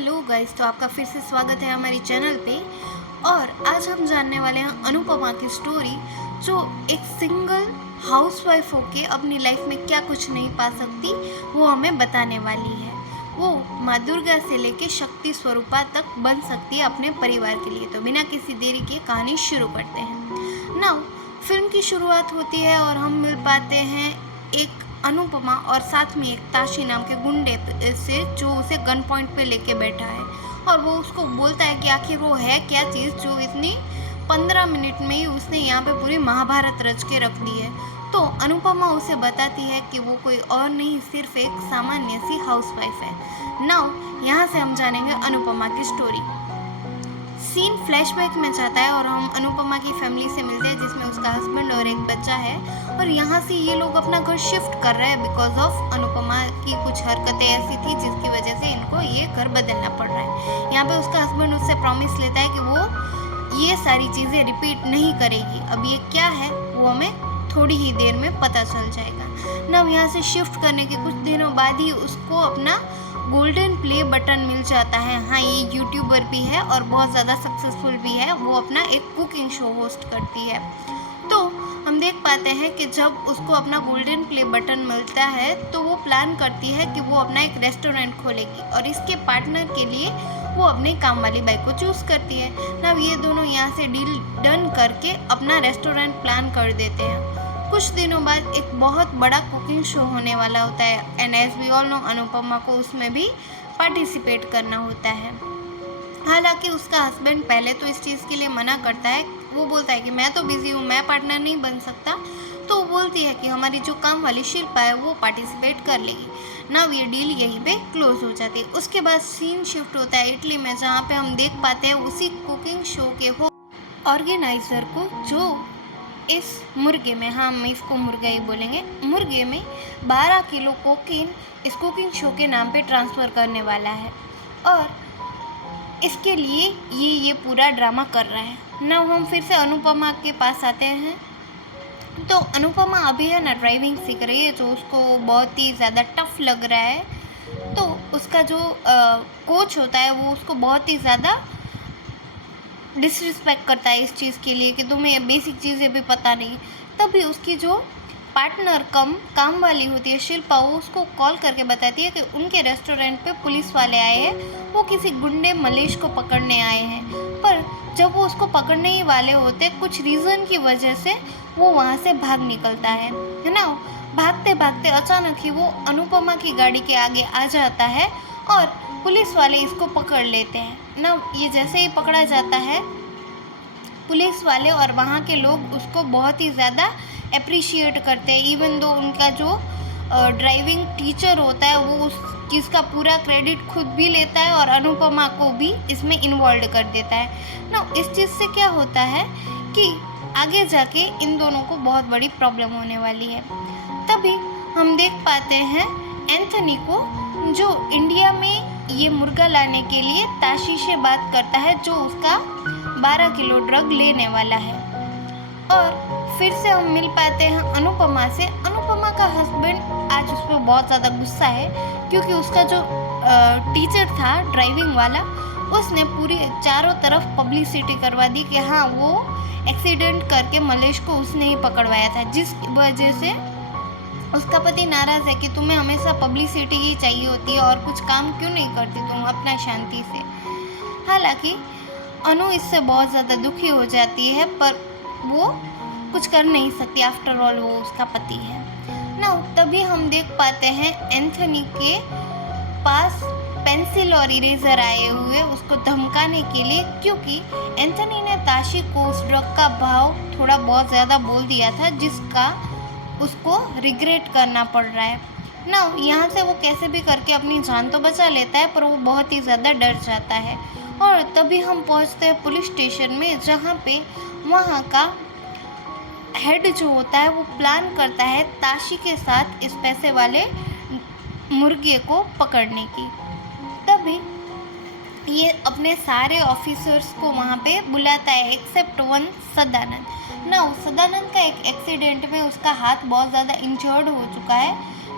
Hello guys, तो आपका फिर से स्वागत है हमारी चैनल पे। और आज हम जानने वाले हैं अनुपमा की स्टोरी, जो एक सिंगल हाउसवाइफ होके अपनी लाइफ में क्या कुछ नहीं पा सकती वो हमें बताने वाली है। वो माँ दुर्गा से लेके शक्ति स्वरूपा तक बन सकती है अपने परिवार के लिए। तो बिना किसी देरी के कहानी शुरू करते हैं। नाउ फिल्म की शुरुआत होती है और हम मिल पाते हैं एक अनुपमा और साथ में एक ताशी नाम के गुंडे से, जो उसे गन पॉइंट पे लेके बैठा है। और वो उसको बोलता है कि आखिर वो है क्या चीज़ जो इतनी 15 मिनट में ही उसने यहाँ पे पूरी महाभारत रच के रख दी है। तो अनुपमा उसे बताती है कि वो कोई और नहीं, सिर्फ एक सामान्य सी हाउसवाइफ है। नाउ यहाँ से हम जानेंगे अनुपमा की स्टोरी। सीन फ्लैशबैक में जाता है और हम अनुपमा की फैमिली से मिलते हैं, जिसमें उसका हस्बैंड और एक बच्चा है। और यहाँ से ये लोग अपना घर शिफ्ट कर रहे हैं बिकॉज ऑफ अनुपमा की कुछ हरकतें ऐसी थी जिसकी वजह से इनको ये घर बदलना पड़ रहा है। यहाँ पे उसका हस्बैंड उससे प्रॉमिस लेता है कि वो ये सारी चीज़ें रिपीट नहीं करेगी। अब ये क्या है वो हमें थोड़ी ही देर में पता चल जाएगा ना। यहाँ से शिफ्ट करने के कुछ दिनों बाद ही उसको अपना गोल्डन प्ले बटन मिल जाता है। हाँ, ये यूट्यूबर भी है और बहुत ज़्यादा सक्सेसफुल भी है। वो अपना एक कुकिंग शो होस्ट करती है। तो हम देख पाते हैं कि जब उसको अपना गोल्डन प्ले बटन मिलता है तो वो प्लान करती है कि वो अपना एक रेस्टोरेंट खोलेगी और इसके पार्टनर के लिए वो अपने काम वाली बाई को चूज़ करती है ना। ये दोनों यहाँ से डील डन करके अपना रेस्टोरेंट प्लान कर देते हैं। कुछ दिनों बाद एक बहुत बड़ा कुकिंग शो होने वाला होता है and as we all know Anupama को उसमें भी पार्टिसिपेट करना होता है। हालांकि उसका हस्बैंड पहले तो इस चीज़ के लिए मना करता है। वो बोलता है कि मैं तो बिज़ी हूँ, मैं पार्टनर नहीं बन सकता। तो वो बोलती है कि हमारी जो काम वाली शिल्पा है वो पार्टिसिपेट कर लेगी ना। ये डील यहीं पे क्लोज हो जाती है। उसके बाद सीन शिफ्ट होता है इटली में, जहाँ पे हम देख पाते हैं उसी कुकिंग शो के ऑर्गेनाइज़र को, जो इस मुर्गे में, हाँ हम इसको मुर्गा ही बोलेंगे, मुर्गे में 12 किलो कोकीन इस कुकिंग शो के नाम पे ट्रांसफ़र करने वाला है। और इसके लिए ये पूरा ड्रामा कर रहा है ना। हम फिर से अनुपमा के पास आते हैं। तो अनुपमा अभी है ना ड्राइविंग सीख रही है, जो उसको बहुत ही ज़्यादा टफ लग रहा है। तो उसका जो कोच होता है वो उसको बहुत ही ज़्यादा डिसरिस्पेक्ट करता है इस चीज़ के लिए कि तुम्हें बेसिक चीज़ें भी पता नहीं। तभी उसकी जो पार्टनर कम काम वाली होती है शिल्पा, वो उसको कॉल करके बताती है कि उनके रेस्टोरेंट पे पुलिस वाले आए हैं, वो किसी गुंडे मलेश को पकड़ने आए हैं। पर जब वो उसको पकड़ने ही वाले होते, कुछ रीज़न की वजह से वो वहाँ से भाग निकलता है ना। भागते भागते अचानक ही वो अनुपमा की गाड़ी के आगे आ जाता है और पुलिस वाले इसको पकड़ लेते हैं ना। ये जैसे ही पकड़ा जाता है, पुलिस वाले और वहाँ के लोग उसको बहुत ही ज़्यादा अप्रिशिएट करते हैं। इवन दो उनका जो ड्राइविंग टीचर होता है वो उस चीज़ का पूरा क्रेडिट खुद भी लेता है और अनुपमा को भी इसमें इन्वॉल्व कर देता है ना। इस चीज़ से क्या होता है कि आगे जाके इन दोनों को बहुत बड़ी प्रॉब्लम होने वाली है। तभी हम देख पाते हैं एंथनी को, जो इंडिया में ये मुर्गा लाने के लिए ताशी से बात करता है, जो उसका 12 किलो ड्रग लेने वाला है। और फिर से हम मिल पाते हैं अनुपमा से। अनुपमा का हस्बैंड आज उस पर बहुत ज़्यादा गुस्सा है क्योंकि उसका जो टीचर था ड्राइविंग वाला, उसने पूरी चारों तरफ पब्लिसिटी करवा दी कि हाँ वो एक्सीडेंट करके मलेश को उसने ही पकड़वाया था, जिस वजह से उसका पति नाराज़ है कि तुम्हें हमेशा पब्लिसिटी ही चाहिए होती है और कुछ काम क्यों नहीं करती तुम अपना शांति से। हालांकि अनु इससे बहुत ज़्यादा दुखी हो जाती है, पर वो कुछ कर नहीं सकती, आफ्टर ऑल वो उसका पति है ना। तभी हम देख पाते हैं एंथनी के पास पेंसिल और इरेज़र आए हुए उसको धमकाने के लिए, क्योंकि एंथनी ने ताशी को उस ड्रग का भाव थोड़ा बहुत ज़्यादा बोल दिया था, जिसका उसको रिग्रेट करना पड़ रहा है ना। यहाँ से वो कैसे भी करके अपनी जान तो बचा लेता है, पर वो बहुत ही ज़्यादा डर जाता है। और तभी हम पहुँचते हैं पुलिस स्टेशन में, जहाँ पे वहाँ का हेड जो होता है वो प्लान करता है ताशी के साथ इस पैसे वाले मुर्गे को पकड़ने की। तभी ये अपने सारे ऑफिसर्स को वहाँ पे बुलाता है एक्सेप्ट वन सदानंद ना। सदानंद का एक एक्सीडेंट में उसका हाथ बहुत ज़्यादा इंजर्ड हो चुका है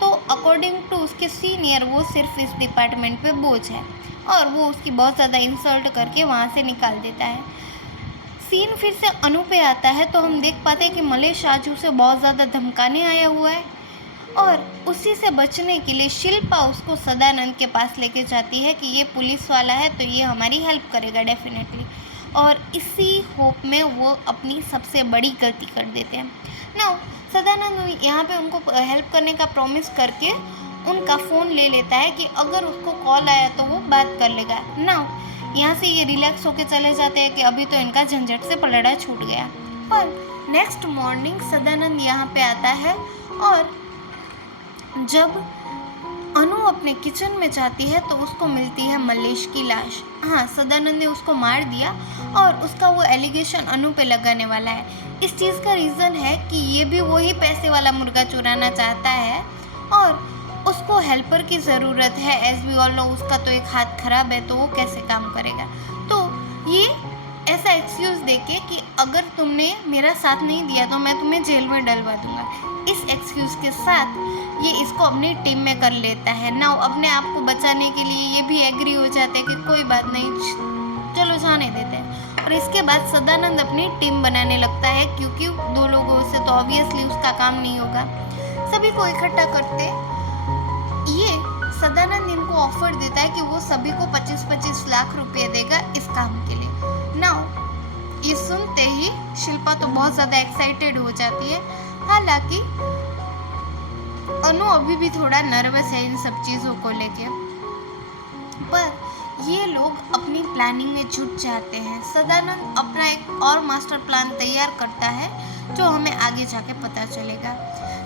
तो अकॉर्डिंग टू उसके सीनियर वो सिर्फ इस डिपार्टमेंट पे बोझ है और वो उसकी बहुत ज़्यादा इंसल्ट करके वहाँ से निकाल देता है। सीन फिर से अनु पे आता है तो हम देख पाते हैं कि मलेश आज उसे बहुत ज़्यादा धमकाने आया हुआ है और उसी से बचने के लिए शिल्पा उसको सदानंद के पास लेके जाती है कि ये पुलिस वाला है तो ये हमारी हेल्प करेगा डेफिनेटली, और इसी होप में वो अपनी सबसे बड़ी गलती कर देते हैं। नाउ सदानंद यहाँ पे उनको हेल्प करने का प्रॉमिस करके उनका फ़ोन ले लेता है कि अगर उसको कॉल आया तो वो बात कर लेगा। नाउ यहाँ से ये रिलैक्स होके चले जाते हैं कि अभी तो इनका झंझट से पलड़ा छूट गया। पर नेक्स्ट मॉर्निंग सदानंद यहाँ पे आता है और जब अनु अपने किचन में जाती है तो उसको मिलती है मलेश की लाश। हाँ, सदानंद ने उसको मार दिया और उसका वो एलिगेशन अनु पे लगाने वाला है। इस चीज़ का रीज़न है कि ये भी वही पैसे वाला मुर्गा चुराना चाहता है और उसको हेल्पर की ज़रूरत है। एज वी ऑल नो उसका तो एक हाथ खराब है तो वो कैसे काम करेगा। तो ये ऐसा एक्सक्यूज़ देके कि अगर तुमने मेरा साथ नहीं दिया तो मैं तुम्हें जेल में डलवा दूंगा, इस एक्सक्यूज़ के साथ ये इसको अपनी टीम में कर लेता है। ना अपने आप को बचाने के लिए ये भी एग्री हो जाते हैं कि कोई बात नहीं, चलो जाने देते हैं। और इसके बाद सदानंद अपनी टीम बनाने लगता है क्योंकि 2 लोगों से तो ऑब्वियसली उसका काम नहीं होगा। सभी को इकट्ठा करते ये सदानंद इनको ऑफर देता है कि वो सभी को 25-25 लाख रुपए देगा इस काम के लिए। नाउ ये सुनते ही शिल्पा तो बहुत ज़्यादा एक्साइटेड हो जाती है। हालांकि अनु अभी भी थोड़ा नर्वस है इन सब चीज़ों को लेके, पर ये लोग अपनी प्लानिंग में जुट जाते हैं। सदानंद अपना एक और मास्टर प्लान तैयार करता है जो हमें आगे जाके पता चलेगा।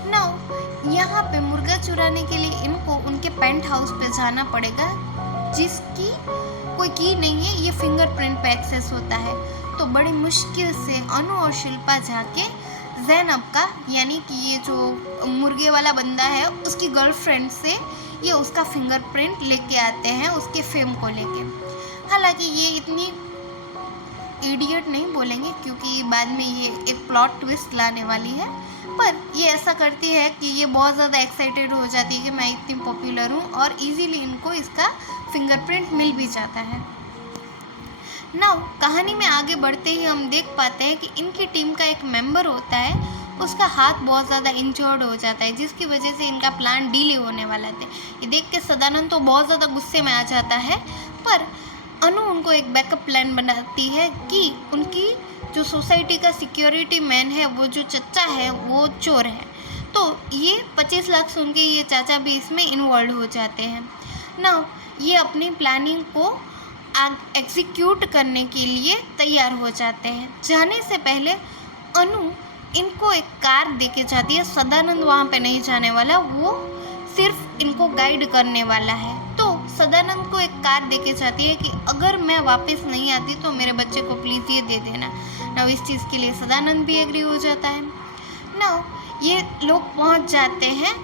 नाउ यहाँ पे मुर्गा चुराने के लिए इनको उनके पेंट हाउस पे जाना पड़ेगा जिसकी कोई की नहीं है, ये फिंगरप्रिंट पे एक्सेस होता है। तो बड़ी मुश्किल से अनु और शिल्पा जाके ज़ैनब का, यानी कि ये जो मुर्गे वाला बंदा है उसकी गर्लफ्रेंड से ये उसका फिंगरप्रिंट लेके आते हैं उसके फेम को लेके। हालांकि ये इतनी इडियट नहीं बोलेंगे क्योंकि बाद में ये एक प्लॉट ट्विस्ट लाने वाली है, पर ये ऐसा करती है कि ये बहुत ज़्यादा एक्साइटेड हो जाती है कि मैं इतनी पॉपुलर हूँ और इजीली इनको इसका फिंगरप्रिंट मिल भी जाता है। नाउ कहानी में आगे बढ़ते ही हम देख पाते हैं कि इनकी टीम का एक मेंबर होता है, उसका हाथ बहुत ज़्यादा इंजर्ड हो जाता है जिसकी वजह से इनका प्लान डिले होने वाला था। ये देख के सदानंद तो बहुत ज़्यादा गुस्से में आ जाता है, पर अनु उनको एक बैकअप प्लान बनाती है कि उनकी जो सोसाइटी का सिक्योरिटी मैन है, वो जो चचा है वो चोर है। तो ये 25 लाख सुन के ये चाचा भी इसमें इन्वॉल्व हो जाते हैं। नाउ ये अपनी प्लानिंग को एग्जीक्यूट करने के लिए तैयार हो जाते हैं। जाने से पहले अनु इनको एक कार देके जाती है। सदानंद वहाँ पे नहीं जाने वाला, वो सिर्फ इनको गाइड करने वाला है। तो सदानंद को एक कार देके जाती है कि अगर मैं वापस नहीं आती तो मेरे बच्चे को प्लीज़ ये दे देना। ना इस चीज़ के लिए सदानंद भी एग्री हो जाता है। ना ये लोग पहुँच जाते हैं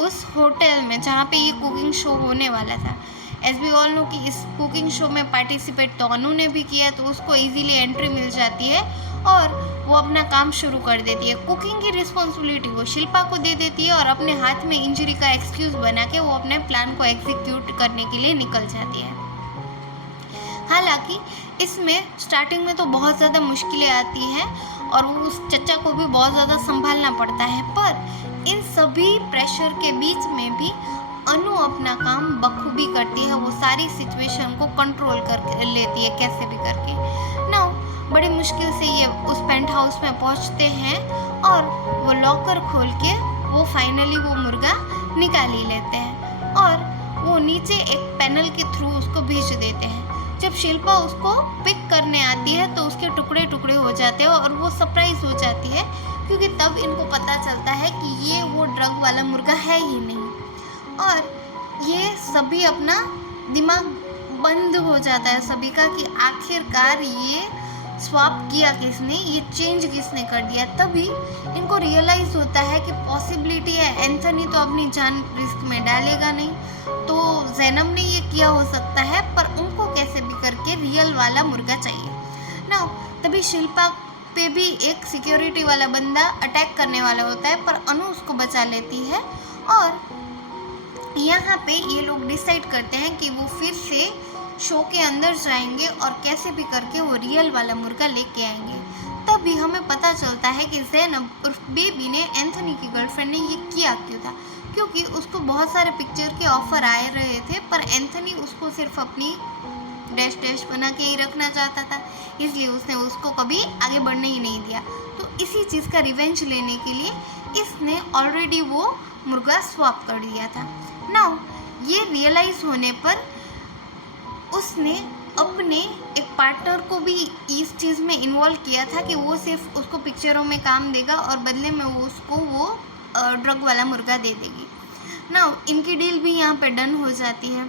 उस होटल में जहाँ पे ये कुकिंग शो होने वाला था। एज वी ऑल नो कि इस कुकिंग शो में पार्टिसिपेट तो अनु ने भी किया, तो उसको इजीली एंट्री मिल जाती है और वो अपना काम शुरू कर देती है। कुकिंग की रिस्पॉन्सिबिलिटी वो शिल्पा को दे देती है और अपने हाथ में इंजरी का एक्सक्यूज़ बना के वो अपने प्लान को एग्जीक्यूट करने के लिए निकल जाती है। हालांकि इसमें स्टार्टिंग में तो बहुत ज़्यादा मुश्किलें आती हैं और वो उस चचा को भी बहुत ज़्यादा संभालना पड़ता है, पर इन सभी प्रेशर के बीच में भी अनु अपना काम बखूबी करती है। वो सारी सिचुएशन को कंट्रोल कर लेती है कैसे भी करके। नाउ बड़ी मुश्किल से ये उस पेंट हाउस में पहुंचते हैं और वो लॉकर खोल के वो फाइनली वो मुर्गा निकाल ही लेते हैं और वो नीचे एक पैनल के थ्रू उसको भेज देते हैं। जब शिल्पा उसको पिक करने आती है तो उसके टुकड़े टुकड़े हो जाते हैं और वो सरप्राइज हो जाती है क्योंकि तब इनको पता चलता है कि ये वो ड्रग वाला मुर्गा है ही नहीं। और ये सभी अपना दिमाग बंद हो जाता है सभी का कि आखिरकार ये स्वैप किया किसने, ये चेंज किसने कर दिया। तभी इनको रियलाइज़ होता है कि पॉसिबिलिटी है एंथनी तो अपनी जान रिस्क में डालेगा नहीं, तो ज़ैनब ने ये किया हो सकता है, पर उनको कैसे भी करके रियल वाला मुर्गा चाहिए ना। तभी शिल्पा पे भी एक सिक्योरिटी वाला बंदा अटैक करने वाला होता है, पर अनु उसको बचा लेती है और यहाँ पे ये लोग डिसाइड करते हैं कि वो फिर से शो के अंदर जाएंगे और कैसे भी करके वो रियल वाला मुर्गा लेके आएंगे। तभी हमें पता चलता है कि ज़ैनब उर्फ बेबी ने एंथनी की गर्लफ्रेंड ने ये किया क्यों था, क्योंकि उसको बहुत सारे पिक्चर के ऑफर आए रहे थे, पर एंथनी उसको सिर्फ अपनी डैश डैश बना के ही रखना चाहता था, इसलिए उसने उसको कभी आगे बढ़ने ही नहीं दिया। तो इसी चीज़ का रिवेंज लेने के लिए इसने ऑलरेडी वो मुर्गा स्वैप कर दिया था। नाउ ये रियलाइज होने पर उसने अपने एक पार्टनर को भी इस चीज़ में इन्वॉल्व किया था कि वो सिर्फ उसको पिक्चरों में काम देगा और बदले में वो उसको वो ड्रग वाला मुर्गा दे देगी। नाउ इनकी डील भी यहाँ पे डन हो जाती है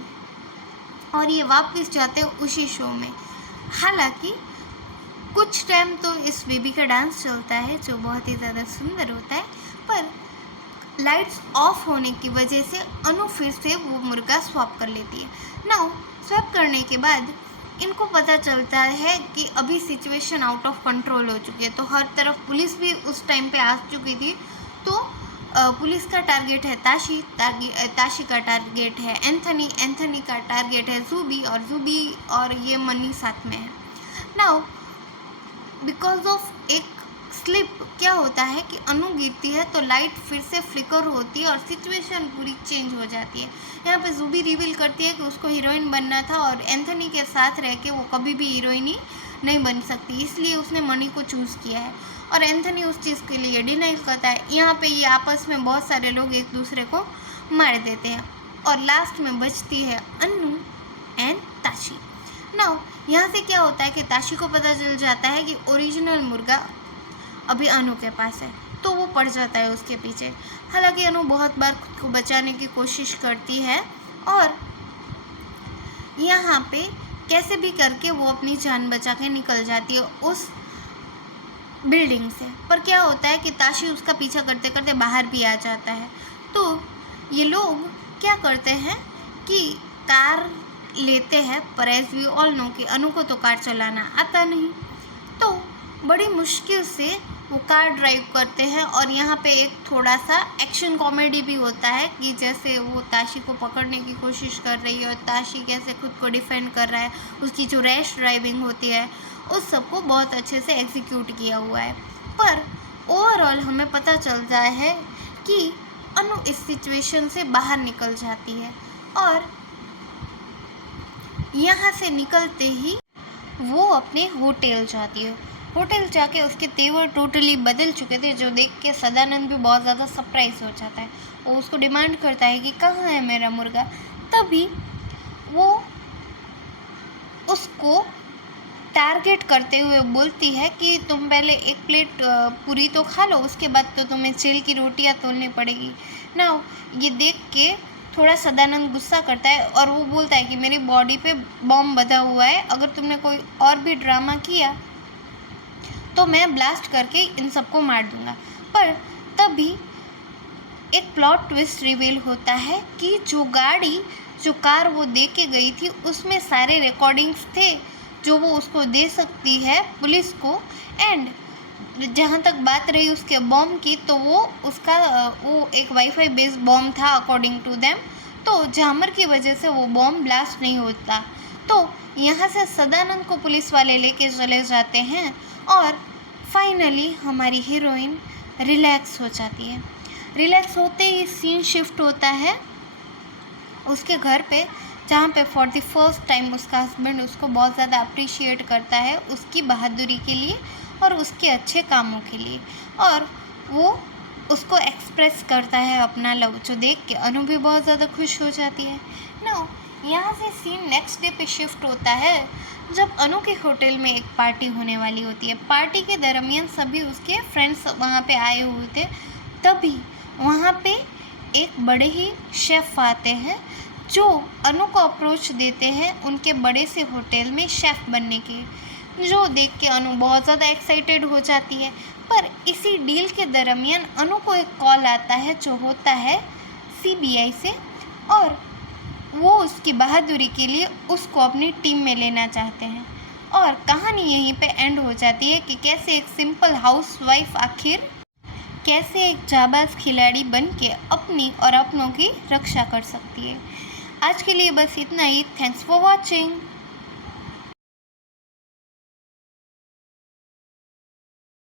और ये वापस जाते हैं उसी शो में। हालांकि कुछ टाइम तो इस बेबी का डांस चलता है जो बहुत ही ज़्यादा सुंदर होता है, पर लाइट्स ऑफ होने की वजह से अनु फिर से वो मुर्गा स्वैप कर लेती है। नाउ स्वैप करने के बाद इनको पता चलता है कि अभी सिचुएशन आउट ऑफ कंट्रोल हो चुकी है, तो हर तरफ पुलिस भी उस टाइम पे आ चुकी थी। तो पुलिस का टारगेट है ताशी का टारगेट है एंथनी का टारगेट है जूबी और ये मनी साथ में है। नाउ बिकॉज ऑफ एक स्लिप क्या होता है कि अनु गिरती है तो लाइट फिर से फ्लिकर होती है और सिचुएशन पूरी चेंज हो जाती है। यहाँ पे जूबी रिवील करती है कि उसको हीरोइन बनना था और एंथनी के साथ रह के वो कभी भी हीरोइन ही नहीं बन सकती, इसलिए उसने मनी को चूज़ किया है और एंथनी उस चीज़ के लिए डिनाई करता है। यहाँ पे ये आपस में बहुत सारे लोग एक दूसरे को मार देते हैं और लास्ट में बचती है अनु एंड ताशी। नाउ यहाँ से क्या होता है कि ताशी को पता चल जाता है कि ओरिजिनल मुर्गा अभी अनु के पास है, तो वो पड़ जाता है उसके पीछे। हालांकि अनु बहुत बार खुद को बचाने की कोशिश करती है और यहाँ पे कैसे भी करके वो अपनी जान बचा के निकल जाती है उस बिल्डिंग से। पर क्या होता है कि ताशी उसका पीछा करते करते बाहर भी आ जाता है। तो ये लोग क्या करते हैं कि कार लेते हैं, पर एज वी ऑल नो कि अनु को तो कार चलाना आता नहीं, तो बड़ी मुश्किल से वो कार ड्राइव करते हैं। और यहाँ पे एक थोड़ा सा एक्शन कॉमेडी भी होता है कि जैसे वो ताशी को पकड़ने की कोशिश कर रही है और ताशी कैसे खुद को डिफेंड कर रहा है, उसकी जो रैश ड्राइविंग होती है उस सबको बहुत अच्छे से एग्जीक्यूट किया हुआ है। पर ओवरऑल हमें पता चलता है कि अनु इस सिचुएशन से बाहर निकल जाती है और यहाँ से निकलते ही वो अपने होटल जाती है। होटल जाके उसके तेवर टोटली बदल चुके थे, जो देख के सदानंद भी बहुत ज़्यादा सरप्राइज हो जाता है। वो उसको डिमांड करता है कि कहाँ है मेरा मुर्गा। तभी वो उसको टारगेट करते हुए बोलती है कि तुम पहले एक प्लेट पूरी तो खा लो, उसके बाद तो तुम्हें जेल की रोटियां तोड़नी पड़ेगी। ना ये देख के थोड़ा सदानंद गुस्सा करता है और वो बोलता है कि मेरी बॉडी पे बॉम्ब बंधा हुआ है, अगर तुमने कोई और भी ड्रामा किया तो मैं ब्लास्ट करके इन सबको मार दूंगा। पर तभी एक प्लॉट ट्विस्ट रिवील होता है कि जो कार वो दे के गई थी उसमें सारे रिकॉर्डिंग्स थे जो वो उसको दे सकती है पुलिस को। एंड जहाँ तक बात रही उसके बॉम्ब की, तो वो एक वाईफाई बेस्ड बॉम्ब था अकॉर्डिंग टू देम, तो जामर की वजह से वो बॉम्ब ब्लास्ट नहीं होता। तो यहाँ से सदानंद को पुलिस वाले लेके चले जाते हैं और फाइनली हमारी हीरोइन रिलैक्स हो जाती है। रिलैक्स होते ही सीन शिफ्ट होता है उसके घर पे, जहाँ पे फॉर द फर्स्ट टाइम उसका हस्बैंड उसको बहुत ज़्यादा अप्रिशिएट करता है उसकी बहादुरी के लिए और उसके अच्छे कामों के लिए, और वो उसको एक्सप्रेस करता है अपना लव, जो देख के अनु भी बहुत ज़्यादा खुश हो जाती है। ना यहाँ से सीन नेक्स्ट डे पे शिफ्ट होता है जब अनु के होटल में एक पार्टी होने वाली होती है। पार्टी के दरमियान सभी उसके फ्रेंड्स वहाँ पे आए हुए थे। तभी वहाँ पे एक बड़े ही शेफ़ आते हैं जो अनु को अप्रोच देते हैं उनके बड़े से होटल में शेफ़ बनने के, जो देख के अनु बहुत ज़्यादा एक्साइटेड हो जाती है। पर इसी डील के दरमियान अनु को एक कॉल आता है जो होता है CBI से, और वो उसकी बहादुरी के लिए उसको अपनी टीम में लेना चाहते हैं। और कहानी यहीं पे एंड हो जाती है कि कैसे एक सिंपल हाउसवाइफ आखिर कैसे एक जाबाज खिलाड़ी बन के अपनी और अपनों की रक्षा कर सकती है। आज के लिए बस इतना ही। Thanks for watching.